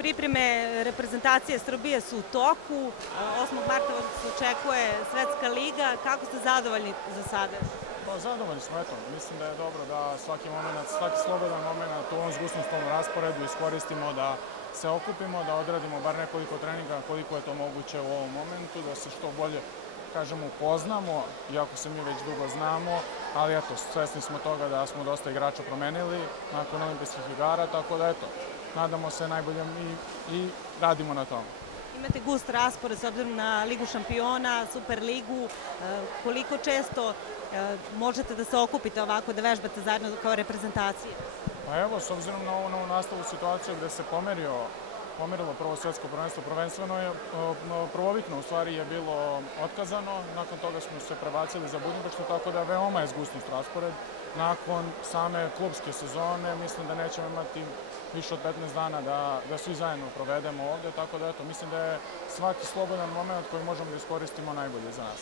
Pripreme reprezentacije Srbije su u toku. 8. marta vas očekuje Svetska liga. Kako ste zadovoljni za sada? Pa zadovoljni smo, eto. Mislim da je dobro da svaki moment, svaki slobodan moment u ovom zgusnustom rasporedu iskoristimo da se okupimo, da odradimo bar nekoliko treninga koliko je to moguće u ovom momentu, da se što bolje, kažemo, upoznamo, iako se mi već dugo znamo, ali eto, svesni smo toga da smo dosta igrača promenili nakon olimpijskih igara, tako da eto, nadamo se najboljem i radimo na tome. Imate gust raspored s obzirom na Ligu šampiona, Superligu. Koliko često možete da se okupite ovako, da vežbate zajedno kao reprezentacije? Pa evo, s obzirom na ovu nastavu situaciju gde se pomerilo prvo svetsko prvenstvo, prvenstveno je prvovikno u stvari je bilo otkazano, nakon toga smo se prebacili za Budimpeštu, tako da veoma je zgusnut raspored. Nakon same klubske sezone mislim da nećemo imati više od 15 dana da svi zajedno provedemo ovde, tako da eto, mislim da je svaki slobodan moment koji možemo da iskoristimo najbolje za nas.